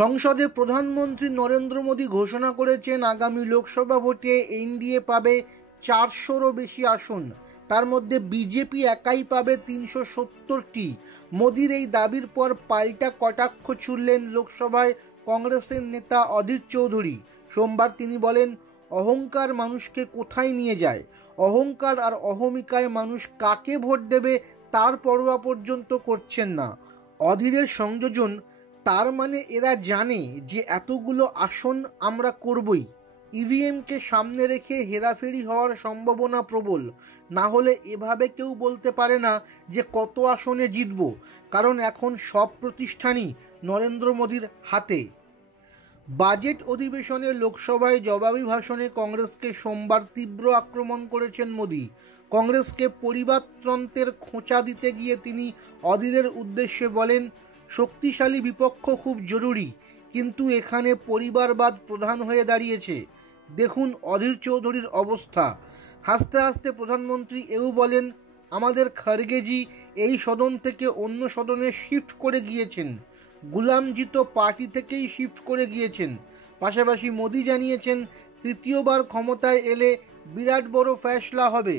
সংসদে প্রধানমন্ত্রী নরেন্দ্র মোদী ঘোষণা করেছেন আগামী লোকসভা ভোটে এনডিএ পাবে 400রও বেশি আসন। তার মধ্যে বিজেপি একাই পাবে 370টি। মোদীর এই দাবির পর পাল্টা কটাক্ষ ছুড়লেন লোকসভায় কংগ্রেসের নেতা অধীর চৌধুরী। সোমবার তিনি বলেন, অহংকার মানুষকে কোথায় নিয়ে যায়? অহংকার আর অহমিকায় মানুষ কাকে ভোট দেবে তার পরোয়া পর্যন্ত করছেন না। অধীরের সংযোজন, তার মানে এরা জানে যে এতগুলো আসন আমরা করবই। ইভিএমকে সামনে রেখে হেরাফেরি হওয়ার সম্ভাবনা প্রবল। না হলে এভাবে কেউ বলতে পারে না যে কত আসনে জিতব, কারণ এখন সব প্রতিষ্ঠানই নরেন্দ্র মোদীর হাতে। বাজেট অধিবেশনে লোকসভায় জবাবি ভাষণে কংগ্রেসকে সোমবার তীব্র আক্রমণ করেছেন মোদী। কংগ্রেসকে পরিবারতন্ত্রের খোঁচা দিতে গিয়ে তিনি অধীরের উদ্দেশ্যে বলেন, শক্তিশালী বিপক্ষ খুব জরুরি, কিন্তু এখানে পরিবারবাদ প্রধান হয়ে দাঁড়িয়েছে। দেখুন অধীর চৌধুরীর অবস্থা। হাসতে হাসতে প্রধানমন্ত্রী এও বলেন, আমাদের খার্গেজি এই সদন থেকে অন্য সদনে শিফট করে গিয়েছেন, গুলামজি তো পার্টি থেকেই শিফট করে গিয়েছেন। পাশাপাশি মোদী জানিয়েছেন, তৃতীয়বার ক্ষমতায় এলে বিরাট বড় ফয়সলা হবে।